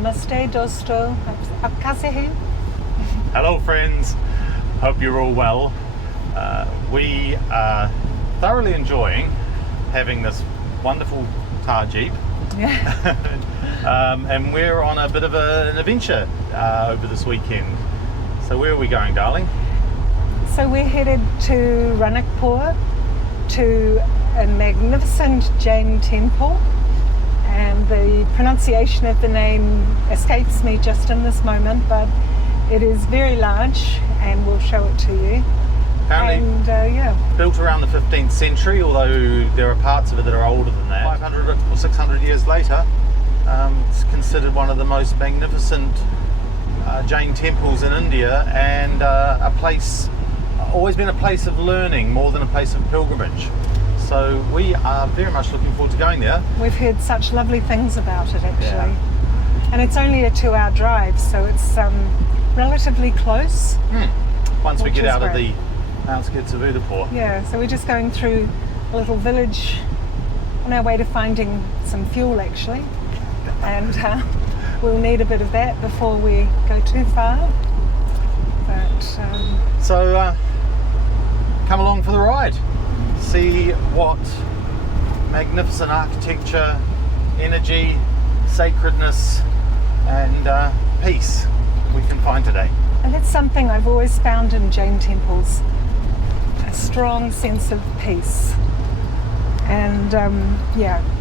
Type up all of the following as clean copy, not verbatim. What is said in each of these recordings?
Namaste, dosto. Aap kaise hain? Hello friends, hope you're all well. We are thoroughly enjoying having this wonderful Thar Jeep. Yeah. And we're on a bit of an adventure over this weekend. So where are we going, darling? So we're headed to Ranakpur, to a magnificent Jain Temple. And the pronunciation of the name escapes me just in this moment, but it is very large and we'll show it to you. Apparently built around the 15th century, although there are parts of it that are older than that. 500 or 600 years later, it's considered one of the most magnificent Jain temples in India, and always been a place of learning more than a place of pilgrimage. So we are very much looking forward to going there. We've heard such lovely things about it, actually. Yeah. And it's only a 2-hour drive, so it's relatively close. Once we get out of great. the outskirts of Udaipur. Yeah, so we're just going through a little village on our way to finding some fuel, actually. And we'll need a bit of that before we go too far. But So come along for the ride. See what magnificent architecture, energy, sacredness and peace we can find today. and that's something I've always found in Jain temples, a strong sense of peace. And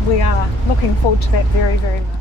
we are looking forward to that very, very much.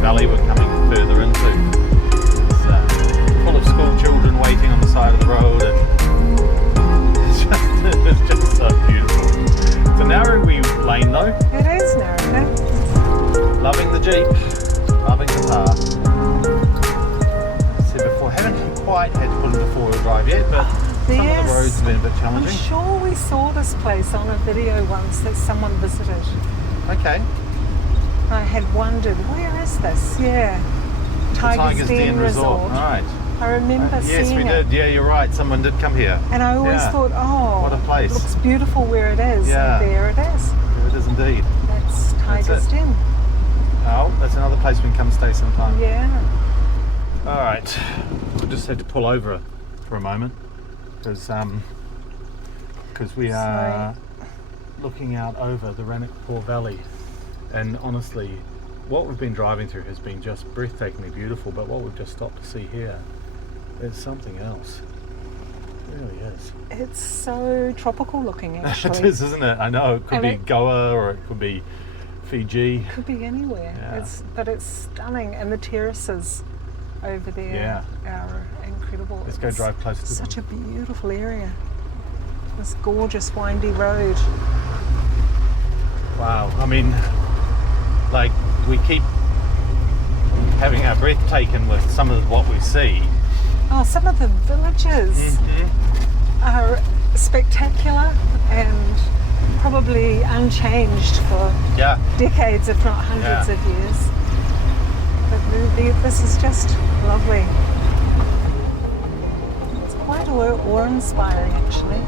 Valley we're coming further into. It's full of school children waiting on the side of the road, and it's just so beautiful. It's a narrow wee lane though. It is narrow. Loving the Jeep, loving the Thar. As I said before, haven't quite had to put in the four-wheel drive yet, but some of the roads have been a bit I'm challenging. sure we saw this place on a video once that someone visited. Okay. I had wondered, where is this? Yeah. Tiger's Den Resort. Right. I remember Yes, seeing we it. did. Yeah, you're right. Someone did come here. And I always thought, what a place. it looks beautiful where it is. Yeah. And there it is. There it is indeed. That's Tiger's it. Den. Oh, that's another place we can come stay sometime. Yeah. All right. We'll just have to pull over for a moment because we are looking out over the Ranakpur Valley. And honestly, what we've been driving through has been just breathtakingly beautiful, but what we've just stopped to see here is something else. It really is. It's so tropical looking, actually. It is, isn't it? I know. It could be Goa or it could be Fiji. It could be anywhere. Yeah. But it's stunning, and the terraces over there are incredible. Let's go drive closer to Such them. a beautiful area. This gorgeous windy road. Wow. I mean, like, we keep having our breath taken with some of what we see, Oh, some of the villages are spectacular and probably unchanged for decades, if not hundreds of years. But this is just lovely. It's quite awe-inspiring, actually.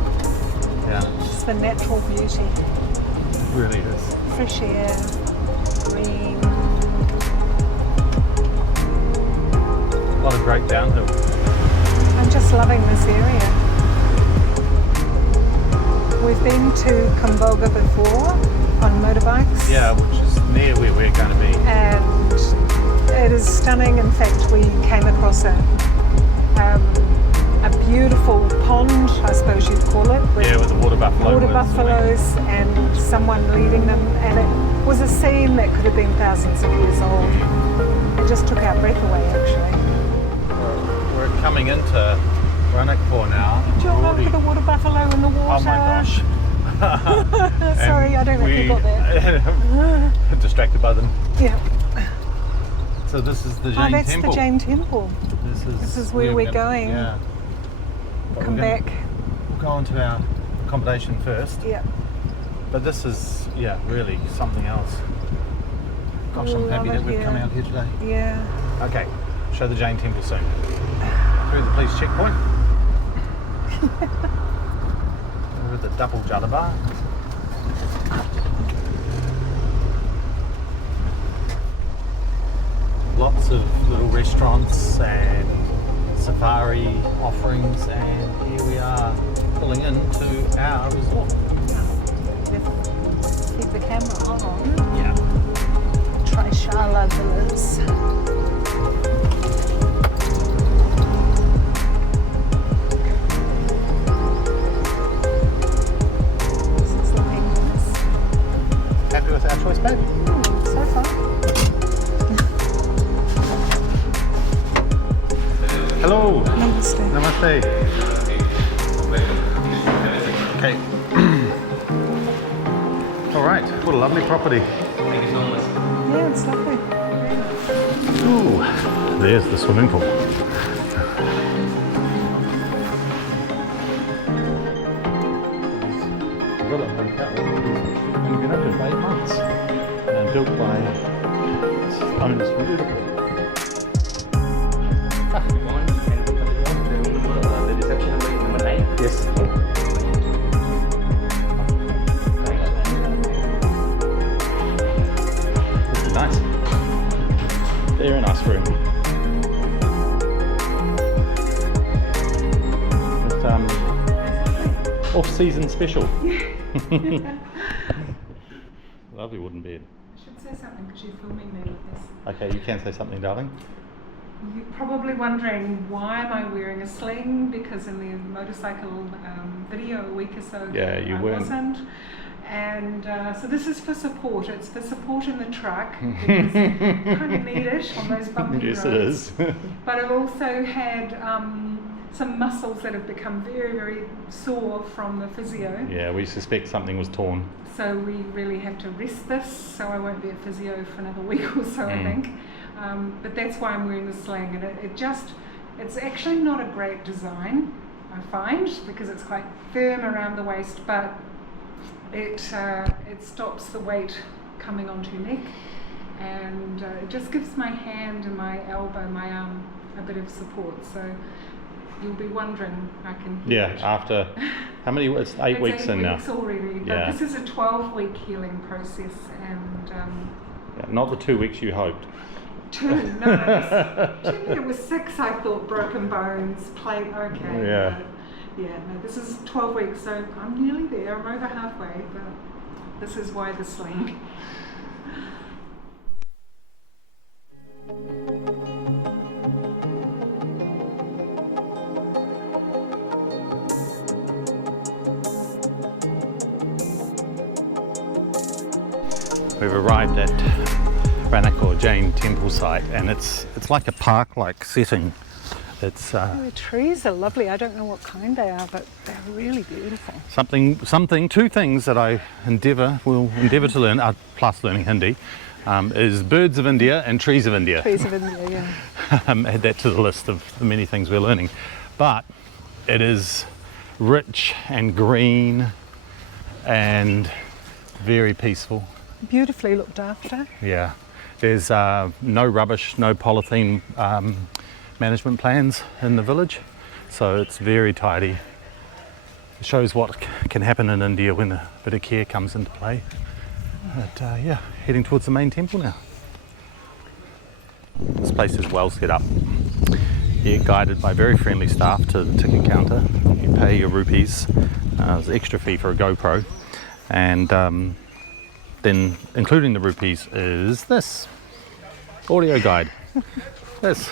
Yeah. Just the natural beauty. It really is. Fresh air, green. A lot of great downhill. I'm just loving this area. We've been to Kamboga before on motorbikes. Yeah, which is near where we're going to be. And it is stunning. In fact, we came across a beautiful pond, I suppose you'd call it. With the water buffalo. Water buffaloes and someone leading them. And it was a scene that could have been thousands of years old. It just took our breath away, actually. We're coming into Ranakpur now. Do you look at the water buffalo in the water? Oh my gosh. Sorry, I don't know if you got that. Distracted by them. Yeah. So this is the Jain Temple. That's the Jain Temple. This is where we're going. Yeah. Come back. We'll go on to our accommodation first. Yeah. But this is, really something else. Gosh, I'm happy that we've come out here today. Yeah. Okay, show the Jain Temple soon. Through the police checkpoint. We're at the double Jalabar. Lots of little restaurants and safari offerings, and here we are pulling into our resort. Keep the camera on. Yeah. Trishala Villas. This is looking nice. Happy with our choice, babe? So far. Hello. Namaste. Namaste. Okay. All right. What a lovely property. Yeah, it's lovely. Ooh, there's the swimming pool. Villa Hotel has been renovated for 8 months and built by its owners from Liverpool. The reception number is number 9. Yes. This is nice. Very nice room. It's off-season special. Lovely wooden bed. I should say something because you're filming me with this. Okay, you can say something, darling. You're probably wondering why am I wearing a sling, because in the motorcycle video a week or so ago you I weren't. wasn't. And so this is for support. It's for support in the truck because you kind of need it on those bumpy Yes, roads. it is. But I've also had some muscles that have become very, very sore from the physio. Yeah, we suspect something was torn. So we really have to rest this, so I won't be at physio for another week or so, I think. But that's why I'm wearing the sling, and it's actually not a great design, I find, because it's quite firm around the waist, but it stops the weight coming onto your neck, and it just gives my hand and my elbow, my arm, a bit of support. So you'll be wondering, I can hear it. After how many? It's 8 weeks in now. 8 weeks already, but this is a 12-week healing process, and not the 2 weeks you hoped. 2, no, it was 6. I thought broken bones, plate, okay. Yeah. No, this is 12 weeks, so I'm nearly there. I'm over halfway, but this is why the sling. We've arrived at Ranakpur Jain Temple site, and it's like a park-like setting. It's The trees are lovely. I don't know what kind they are, but they're really beautiful. two things that I will endeavour to learn, plus learning Hindi, is birds of India and trees of India. Trees of India, yeah. add that to the list of the many things we're learning. But it is rich and green and very peaceful. Beautifully looked after. Yeah, there's no rubbish, no polythene management plans in the village, so it's very tidy. It shows what can happen in India when a bit of care comes into play. But yeah, heading towards the main temple now. This place is well set up. You're guided by very friendly staff to the ticket counter. You pay your rupees. There's an extra fee for a GoPro, and then including the rupees is this audio guide. This.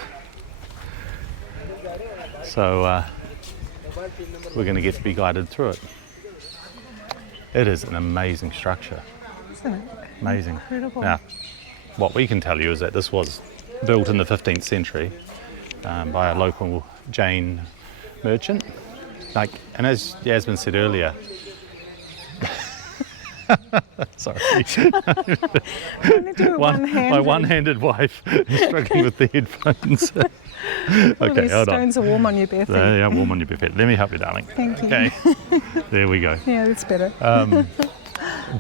So we're going to get to be guided through it. It is an amazing structure. Isn't it? Amazing. Incredible. Now, what we can tell you is that this was built in the 15th century by a local Jain merchant. And as Yasmin said earlier, sorry, my one-handed wife is struggling with the headphones. Okay, these hold on. stones are warm on your bare feet. They are warm on your bare feet. Let me help you, darling. Thank you. Okay, there we go. Yeah, that's better.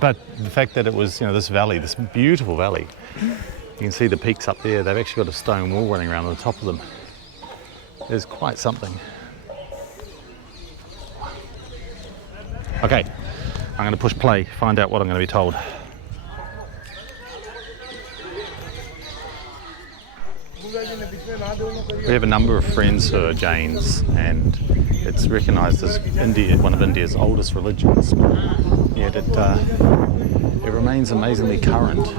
But the fact that it was, this valley, this beautiful valley, you can see the peaks up there. They've actually got a stone wall running around on the top of them. There's quite something. Okay, I'm going to push play, find out what I'm going to be told. We have a number of friends who are Jains, and it's recognised as one of India's oldest religions, yet it remains amazingly current.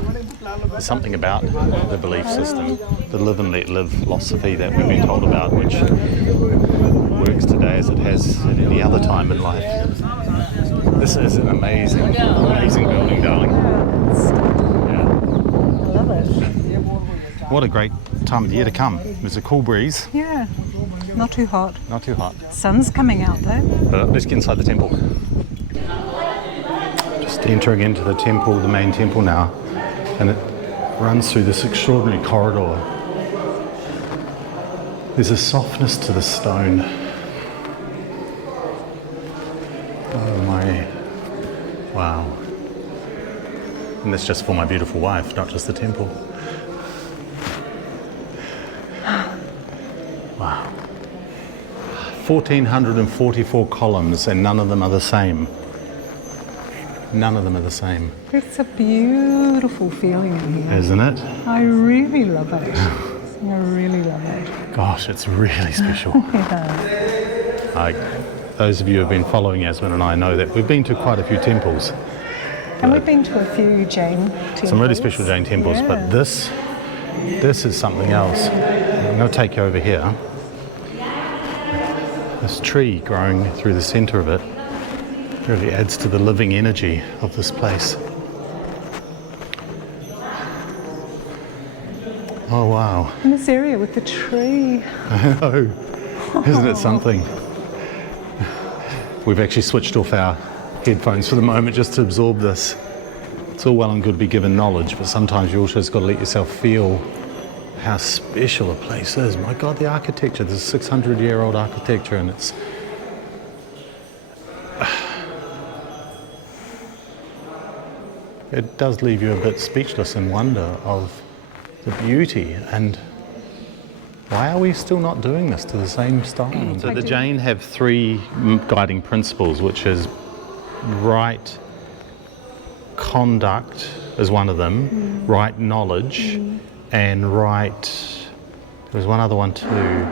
There's something about the belief system, the live and let live philosophy that we've been told about, which works today as it has at any other time in life. This is an amazing, amazing building, darling. Yeah. I love it. What a great time of the year to come. There's a cool breeze. Yeah, not too hot. Not too hot. Sun's coming out though. But let's get inside the temple. Just entering into the temple, the main temple now, and it runs through this extraordinary corridor. There's a softness to the stone. Oh my, wow. And that's just for my beautiful wife, not just the temple. Wow. 1,444 columns, and none of them are the same. None of them are the same. It's a beautiful feeling in here. Isn't it? I really love it. I really love it. Gosh, it's really special. Yeah. Like, those of you who have been following Yasmin and I know that we've been to quite a few temples. And we've been to a few Jain temples. Some really special Jain temples, Yeah. but this is something else. I'm going to take you over here. This tree growing through the centre of it really adds to the living energy of this place. Oh wow. In this area with the tree. I know. Isn't it something? We've actually switched off our headphones for the moment just to absorb this. It's all well and good to be given knowledge, but sometimes you also just got to let yourself feel how special a place is. My God, the architecture, this is 600-year-old architecture, and it's... It does leave you a bit speechless in wonder of the beauty, and why are we still not doing this to the same style? So the Jain have three guiding principles, which is right conduct is one of them, right knowledge, and right... There was one other one too.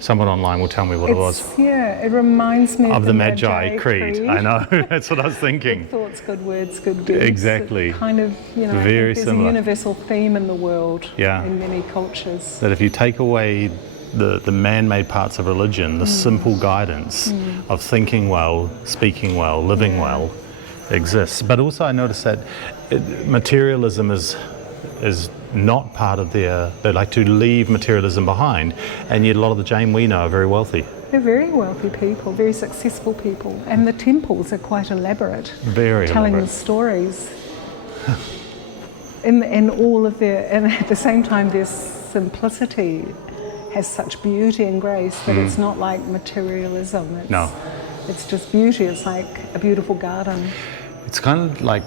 Someone online will tell me what it was. Yeah, it reminds me of the Magi Creed. I know, that's what I was thinking. Good thoughts, good words, good deeds. Exactly. It kind of, Very I think there's similar. a universal theme in the world, Yeah. in many cultures. That if you take away the man-made parts of religion, the simple guidance of thinking well, speaking well, living well exists. But also I noticed that materialism is not part of they like to leave materialism behind, and yet a lot of the Jain we know are very wealthy. They're very wealthy people, very successful people, and the temples are quite elaborate. Very telling elaborate. the stories. in all of their, and at the same time there's simplicity has such beauty and grace that it's not like materialism. It's just beauty. It's like a beautiful garden. It's kind of like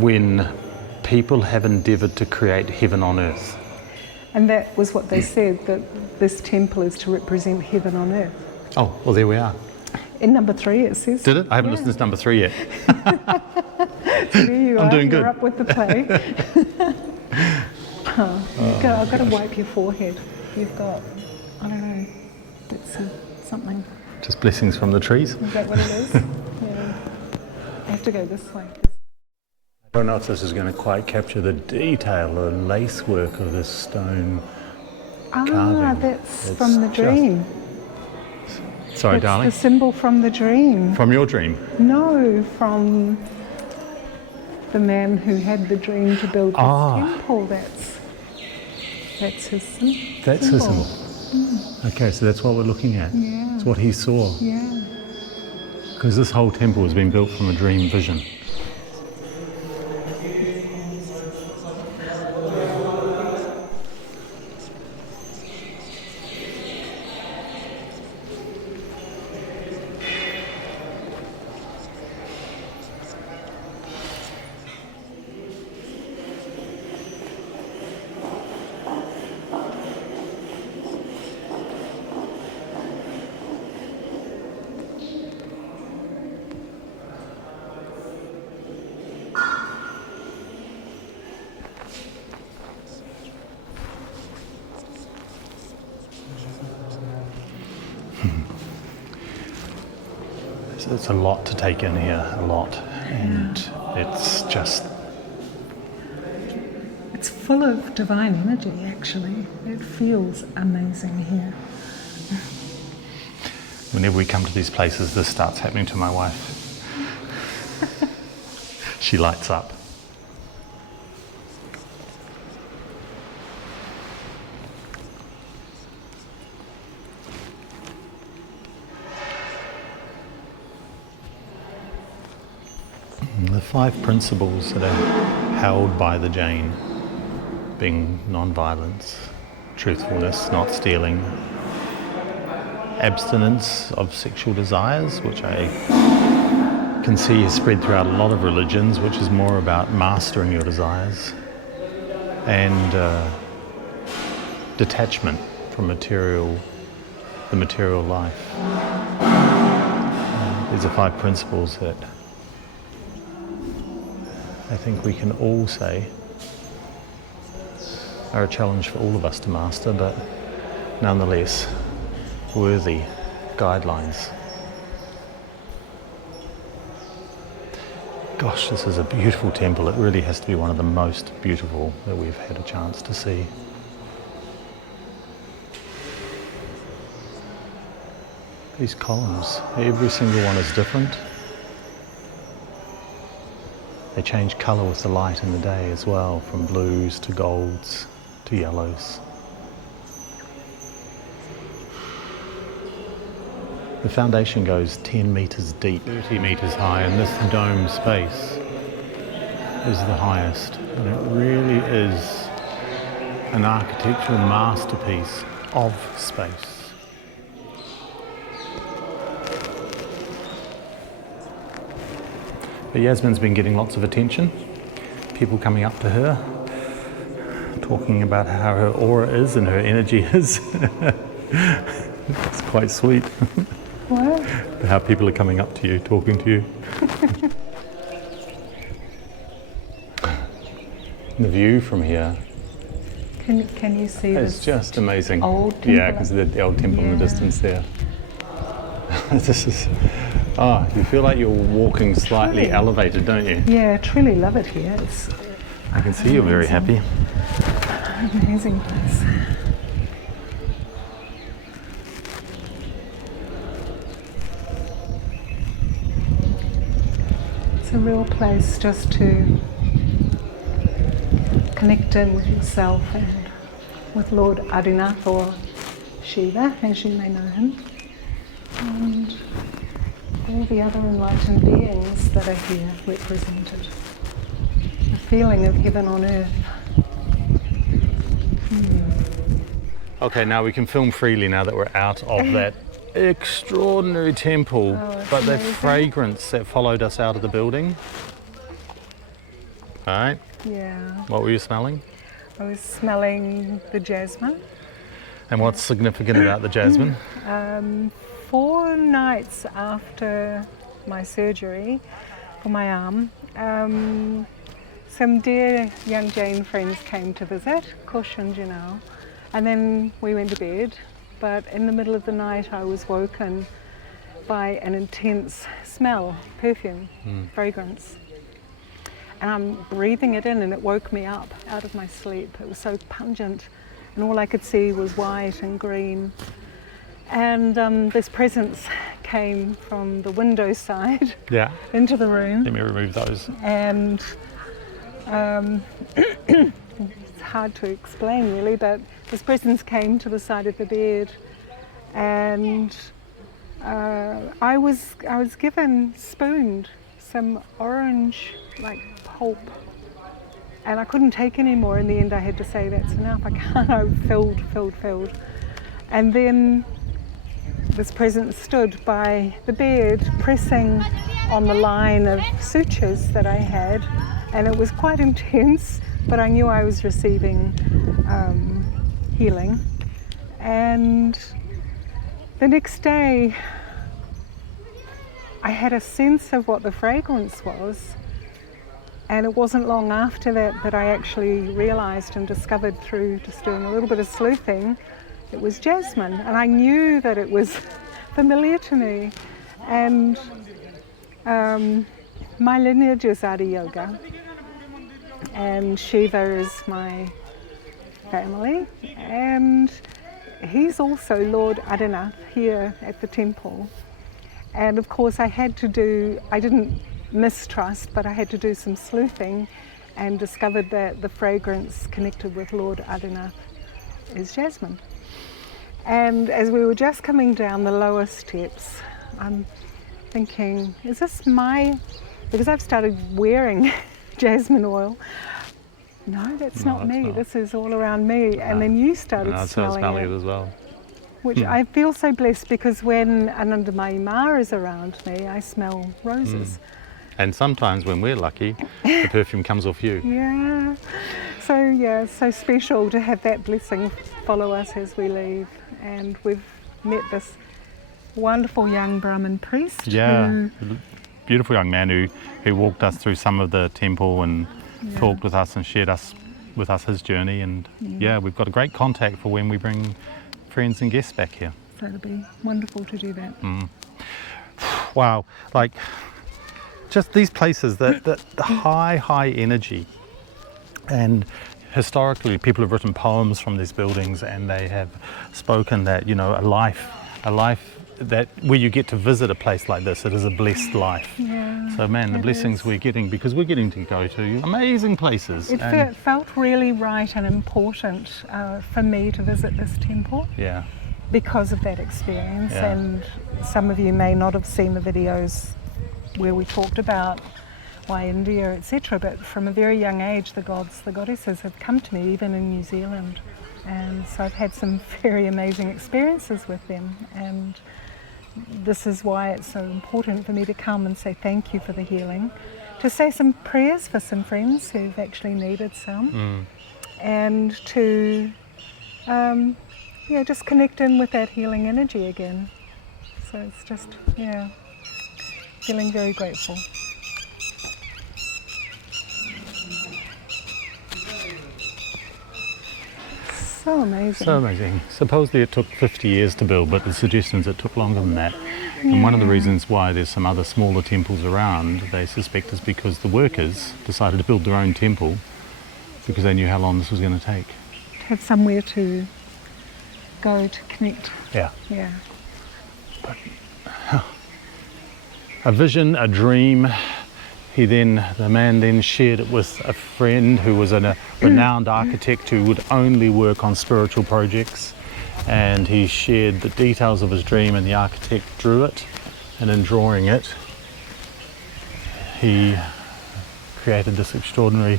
when people have endeavoured to create heaven on earth. And that was what they said, that this temple is to represent heaven on earth. Oh, well, there we are. In number 3 it says. Did it? I haven't listened to number 3 yet. So there you I'm are. doing good. You're up with the play. I've got to wipe your forehead. You've got, I don't know, that's something. Just blessings from the trees. Is that what it is? Yeah. I have to go this way. I don't know if this is going to quite capture the detail, the lace work of this stone carving. That's from the dream. Sorry, that's darling. the symbol from the dream. From your dream? No, from the man who had the dream to build this temple. That's his symbol. That's his symbol. Okay, so that's what we're looking at. Yeah. It's what he saw. Yeah. Because this whole temple has been built from a dream vision. It's a lot to take in here, a lot, and it's full of divine energy, actually. It feels amazing here. Whenever we come to these places, this starts happening to my wife. She lights up. The 5 principles that are held by the Jain, being non-violence, truthfulness, not stealing, abstinence of sexual desires, which I can see is spread throughout a lot of religions, which is more about mastering your desires, and detachment from the material life. These are 5 principles that I think we can all say are a challenge for all of us to master, but nonetheless worthy guidelines. Gosh, this is a beautiful temple. It really has to be one of the most beautiful that we've had a chance to see. These columns, every single one is different. They change colour with the light in the day as well, from blues to golds to yellows. The foundation goes 10 metres deep, 30 metres high, and this dome space is the highest. And it really is an architectural masterpiece of space. But Yasmin's been getting lots of attention. People coming up to her, talking about how her aura is and her energy is. It's quite sweet. What? How people are coming up to you, talking to you. The view from here. Can you see It's this just amazing. old temple? Yeah, because the old temple in the distance there. This is, you feel like you're walking slightly Truly. elevated, don't you? Yeah, I truly love it here. It's I can see you're very happy. an amazing place. It's a real place just to connect in with yourself and with Lord Adinath, or Shiva, as you may know him, and all the other enlightened beings that are here represented. A feeling of heaven on earth. Okay, now we can film freely now that we're out of that extraordinary temple. Oh, But that amazing. fragrance that followed us out of the building. All right, Yeah. what were you smelling? I was smelling the jasmine. And what's significant about the jasmine? 4 nights after my surgery for my arm, some dear young Jain friends came to visit, Kush and Janelle, and then we went to bed. But in the middle of the night I was woken by an intense smell, perfume, fragrance. And I'm breathing it in and it woke me up out of my sleep. It was so pungent and all I could see was white and green. And this presence came from the window side Yeah. into the room. Let me remove those. And it's hard to explain really, but this presence came to the side of the bed, and I was spooned some orange like pulp, and I couldn't take any more. In the end I had to say, that's enough, I can't. I filled. And then this presence stood by the bed pressing on the line of sutures that I had, and it was quite intense, but I knew I was receiving healing. And the next day I had a sense of what the fragrance was, and it wasn't long after that I actually realised and discovered through just doing a little bit of sleuthing, it was jasmine, and I knew that it was familiar to me. And my lineage is Adi Yoga, and Shiva is my family, and he's also Lord Adinath here at the temple. And of course I didn't mistrust, but I had to do some sleuthing and discovered that the fragrance connected with Lord Adinath is jasmine. And as we were just coming down the lower steps, I'm thinking, is this because I've started wearing jasmine oil. No, that's not me. This is all around me. And then you started smelling it as well. Which I feel so blessed, because when Anandamayi Ma is around me, I smell roses. And sometimes when we're lucky, the perfume comes off you. Yeah. So so special to have that blessing follow us as we leave. And we've met this wonderful young Brahmin priest. Yeah, beautiful young man who walked us through some of the temple and talked with us and shared with us his journey. And we've got a great contact for when we bring friends and guests back here. So it'll be wonderful to do that. Wow, like just these places, the high energy. And historically people have written poems from these buildings, and they have spoken that, a life that where you get to visit a place like this, it is a blessed life. Yeah, so man, the blessings we're getting, because we're getting to go to amazing places. It felt really right and important for me to visit this temple. Yeah. Because of that experience. Yeah. And some of you may not have seen the videos where we talked about why India, etc. But from a very young age, the gods, the goddesses have come to me, even in New Zealand. And so I've had some very amazing experiences with them. And this is why it's so important for me to come and say thank you for the healing, to say some prayers for some friends who've actually needed some, and to just connect in with that healing energy again. So it's just, feeling very grateful. So amazing. So amazing. Supposedly it took 50 years to build, but the suggestions it took longer than that. And one of the reasons why there's some other smaller temples around, they suspect, is because the workers decided to build their own temple because they knew how long this was going to take. Have somewhere to go to connect. Yeah. Yeah. But a vision, a dream. The man then shared it with a friend who was a renowned architect who would only work on spiritual projects, and he shared the details of his dream, and the architect drew it, and in drawing it he created this extraordinarily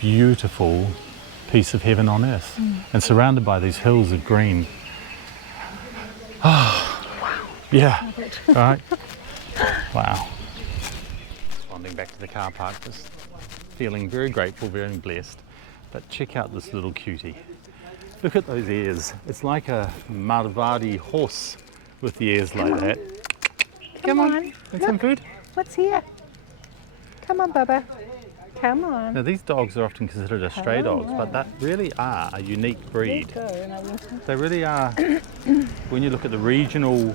beautiful piece of heaven on earth, and surrounded by these hills of green. Oh, wow. Yeah, right? Wow. Responding back to the car park, just feeling very grateful, very blessed. But check out this little cutie. Look at those ears. It's like a Marwari horse with the ears like that. Come on. Want some food? What's here? Come on, Bubba. Come on. Now these dogs are often considered as stray dogs, but that really are a unique breed. They really are. When you look at the regional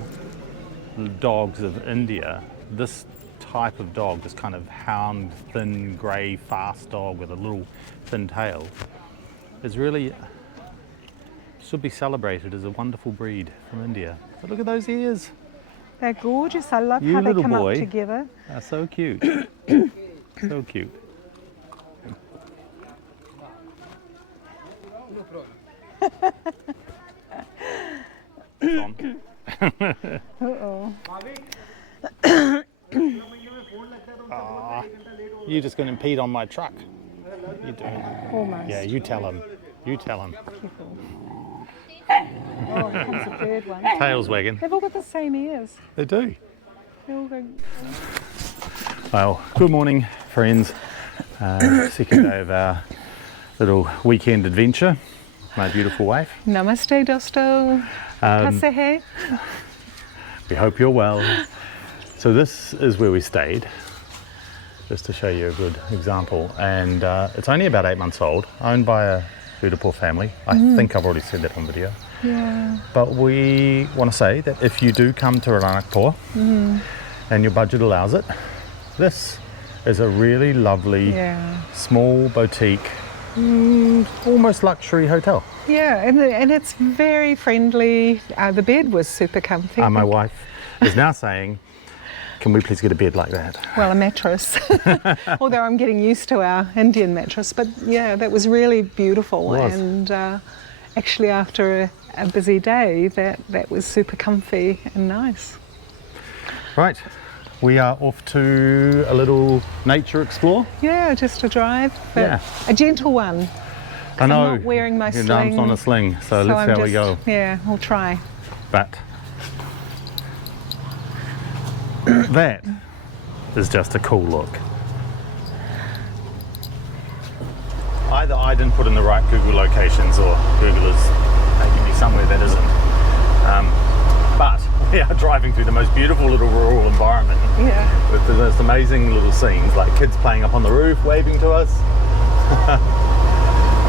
dogs of India, this type of dog, this kind of hound, thin, grey, fast dog with a little thin tail, is really, should be celebrated as a wonderful breed from India. But look at those ears. They're gorgeous. I love You how they little come boy up together. are so cute. So cute. Tom. Uh-oh. Aw, you're just going to impede on my truck. You doing? Almost. Yeah, you tell him. You tell him. Careful. Oh, here comes the third one. Tails wagging. They've all got the same ears. They do. They all go... Well, good morning, friends. Second day of our little weekend adventure. My beautiful wife. Namaste, Dosto. Kasehe. We hope you're well. So this is where we stayed, just to show you a good example. And it's only about 8 months old, owned by a Udapur family. I think I've already said that on video. Yeah. But we want to say that if you do come to Ranakpur and your budget allows it, this is a really lovely, small boutique, almost luxury hotel. Yeah, and it's very friendly. The bed was super comfy. My wife is now saying, can we please get a bed like that? Well, a mattress. Although I'm getting used to our Indian mattress. But yeah, that was really beautiful. It was. And actually after a busy day, that was super comfy and nice. Right, we are off to a little nature explore. Yeah, just a drive, but a gentle one. I know. I'm not wearing my Your sling. arm's on a sling, so let's see how we go. Yeah, we'll try. But that is just a cool look. Either I didn't put in the right Google locations or Google is taking me somewhere that isn't. But we are driving through the most beautiful little rural environment. Yeah. With the most amazing little scenes, like kids playing up on the roof, waving to us.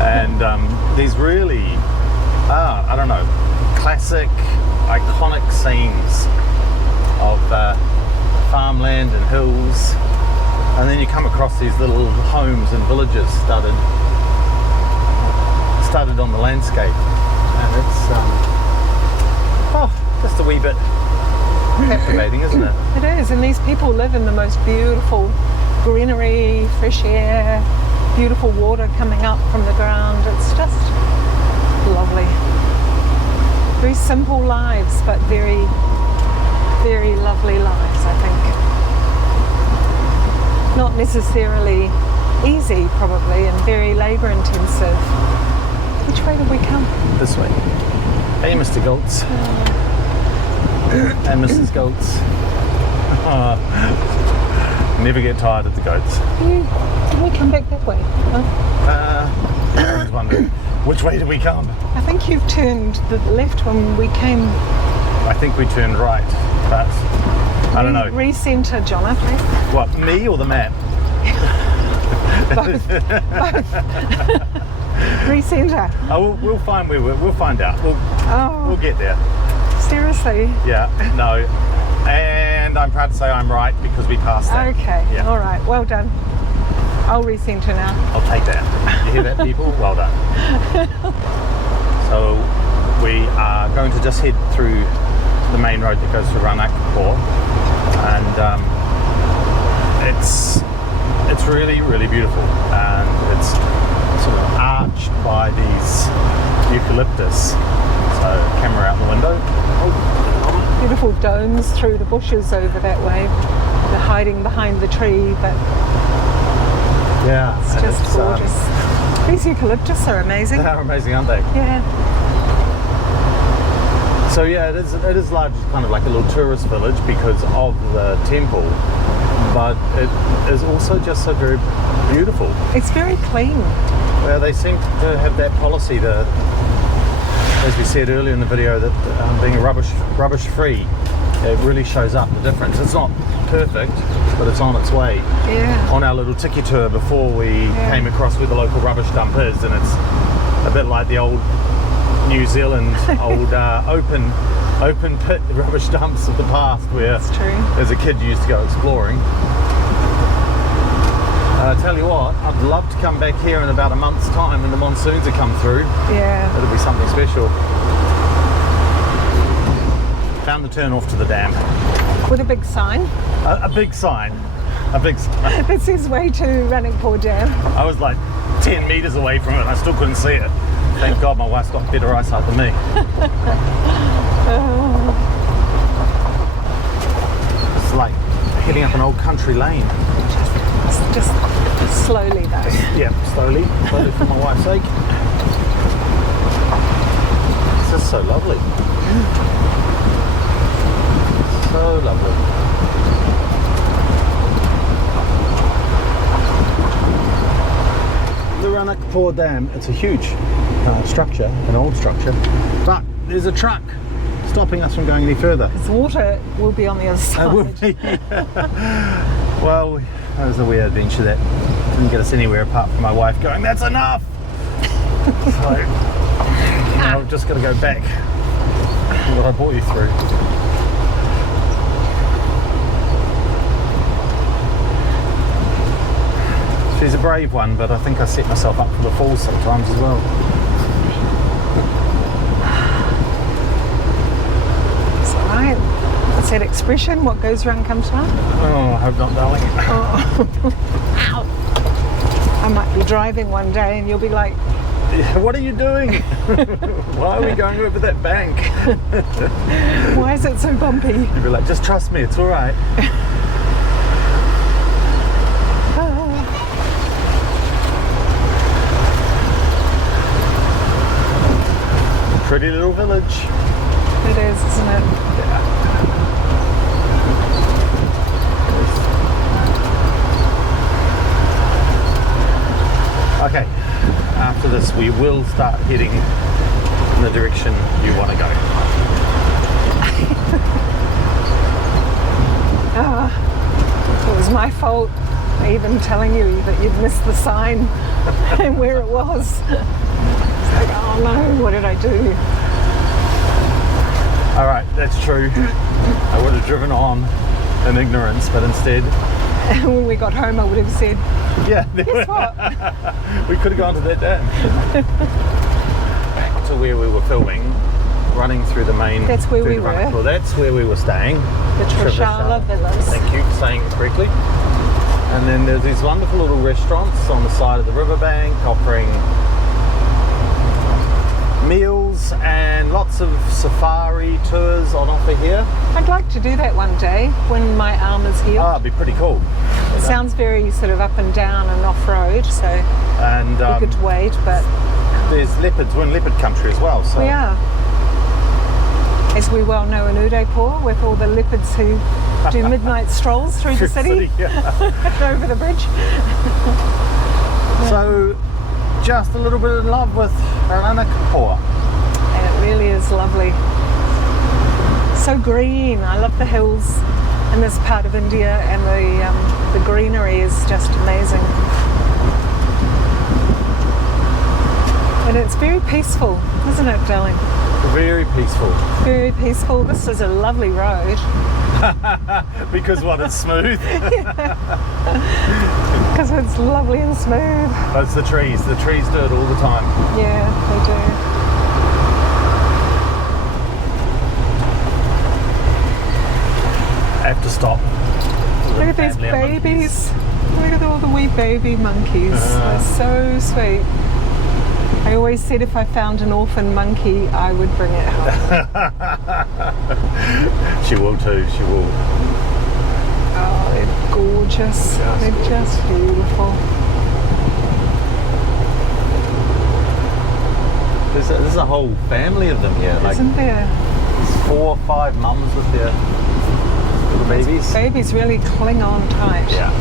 And these really are, I don't know, classic, iconic scenes of farmland and hills. And then you come across these little homes and villages studded on the landscape. And it's just a wee bit captivating, isn't it? It is, and these people live in the most beautiful greenery, fresh air, beautiful water coming up from the ground. It's just lovely. Very simple lives, but very, very lovely lives, I think. Not necessarily easy, probably, and very labour intensive. Which way did we come? This way. Hey, Mr. Goats. And Mrs. Goats. Never get tired of the goats. Did we come back that way? I was wondering, which way did we come? I think you've turned the left when we came. I think we turned right, but I don't know. Recenter, Jonna, please. What, me or the map? Both. Recenter. Oh, we'll find where we'll find out. We'll get there. Seriously? Yeah, no. And I'm proud to say I'm right because we passed that. Okay, Yeah. all right, well done. I'll recenter now. I'll take that. You hear that, people? Well done. So we are going to just head through the main road that goes to Ranakpur, and it's really, really beautiful, and it's sort of arched by these eucalyptus. So camera out the window. Beautiful domes through the bushes over that way. They're hiding behind the tree, but yeah, it's just gorgeous. These eucalyptus are amazing. They're amazing, aren't they? Yeah. So yeah, it is largely kind of like a little tourist village because of the temple, but it is also just so very beautiful. It's very clean. Well, they seem to have that policy that, as we said earlier in the video, that being rubbish free, it really shows up the difference. It's not perfect, but it's on its way. Yeah. On our little tiki tour before we came across where the local rubbish dump is, and it's a bit like the old New Zealand open pit rubbish dumps of the past, where That's true. as a kid you used to go exploring. I tell you what, I'd love to come back here in about a month's time when the monsoons have come through. Yeah. It'll be something special. Found the turn off to the dam. With a big sign. A big sign. A big sign. That says way to Ranakpur Dam. I was like 10 metres away from it and I still couldn't see it. Thank God my wife's got better eyesight than me. It's like heading up an old country lane. Just slowly though. Yeah, slowly for my wife's sake. It's just so lovely. So lovely. The Ranakpur Dam, it's a huge structure, an old structure, but there's a truck stopping us from going any further. The water will be on the other side. It will be. Well, that was a weird adventure that didn't get us anywhere apart from my wife going, "That's enough!" So, now I've just got to go back what I brought you through. She's a brave one, but I think I set myself up for the falls sometimes as well. It's all right. What's that expression? What goes round comes round? Oh, I hope not, darling. Ow. I might be driving one day and you'll be like, "What are you doing? Why are we going over that bank?" why is it so bumpy? You'll be like, "Just trust me, it's all right." Pretty little village. It is, isn't it? Yeah. Okay, after this we will start heading in the direction you want to go. It was my fault even telling you that you'd missed the sign and where it was. It's like, oh no, what did I do? All right, that's true. I would have driven on in ignorance, but instead... And when we got home I would have said, Yeah, guess what? we could have gone to that dam. Back to where we were filming, running through the main... That's where we were. Well, that's where we were staying. The Trishala Villas. Thank you for saying it correctly. And then there's these wonderful little restaurants on the side of the riverbank offering meals and lots of safari tours on offer here. I'd like to do that one day when my arm is healed. Oh, it'd be pretty cool. It sounds very sort of up and down and off-road, so And we could wait, but there's leopards. We're in leopard country as well. So we are. As we well know in Udaipur, with all the leopards who do midnight strolls through the city, yeah. over the bridge. So, just a little bit in love with Ranakpur. And it really is lovely. So green. I love the hills in this part of India, and the greenery is just amazing. And it's very peaceful, isn't it, darling? Very peaceful. Very peaceful. This is a lovely road. Because what, it's smooth? Because it's lovely and smooth. It's the trees. The trees do it all the time. Yeah, they do. I have to stop. Look at these babies. Look at all the wee baby monkeys. They're so sweet. I always said if I found an orphan monkey, I would bring it home. She will too, she will. Oh, they're gorgeous. They're just beautiful. There's a whole family of them here. Like, Isn't there? there's 4 or 5 mums with their little babies. Babies really cling on tight. Yeah.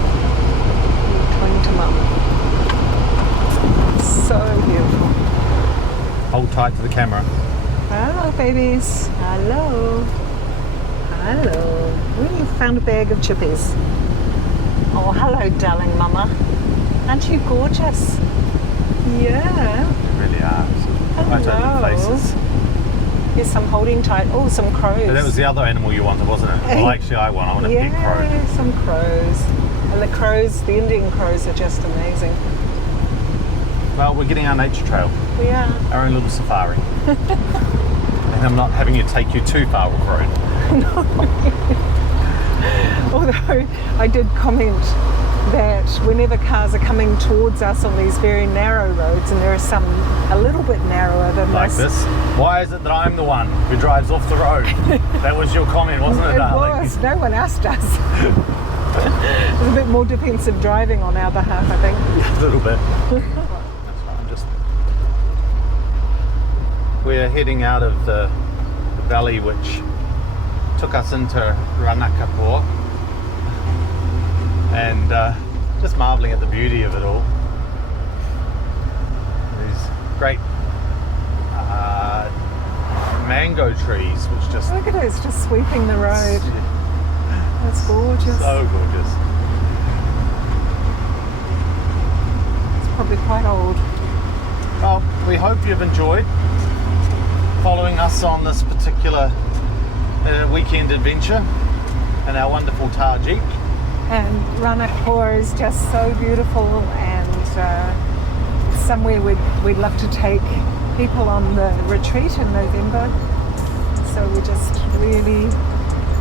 You cling to mum. So beautiful. Hold tight to the camera. Hello, babies. Hello. Hello. We found a bag of chippies. Oh, hello, darling mama. Aren't you gorgeous? Yeah. They really are. Right over the faces. Here's some holding tight. Oh, some crows. But that was the other animal you wanted, wasn't it? Well, actually, I want a big crow. Yeah, some crows. And the crows, the Indian crows are just amazing. Well, we're getting our nature trail. We are. Our own little safari. And I'm not having you take you too far off road. Although I did comment that whenever cars are coming towards us on these very narrow roads, and there are some a little bit narrower than Like this. Why is it that I'm the one who drives off the road? That was your comment, wasn't it, It darling? was. No one asked us. There's a bit more defensive driving on our behalf, I think. A little bit. That's fine. We're heading out of the valley which took us into Ranakpur, and just marvelling at the beauty of it all. These great mango trees which just Look at it, it's just sweeping the road. That's gorgeous. so gorgeous. It's probably quite old. Well, we hope you've enjoyed following us on this particular weekend adventure in our wonderful Thar Jeep. And Ranakpur is just so beautiful, and somewhere we'd love to take people on the retreat in November. So we're just really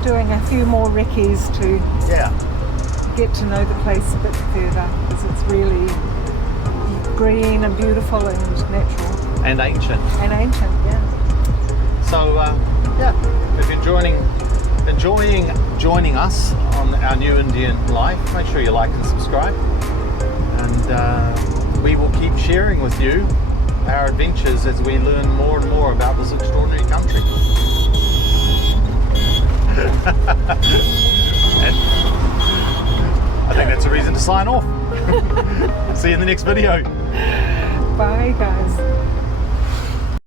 doing a few more recce's to get to know the place a bit further, because it's really green and beautiful and natural. And ancient. And ancient, yeah. So, if you're enjoying joining us on our new Indian life, make sure you like and subscribe. And we will keep sharing with you our adventures as we learn more and more about this extraordinary country. And I think that's a reason to sign off. See you in the next video. Bye, guys.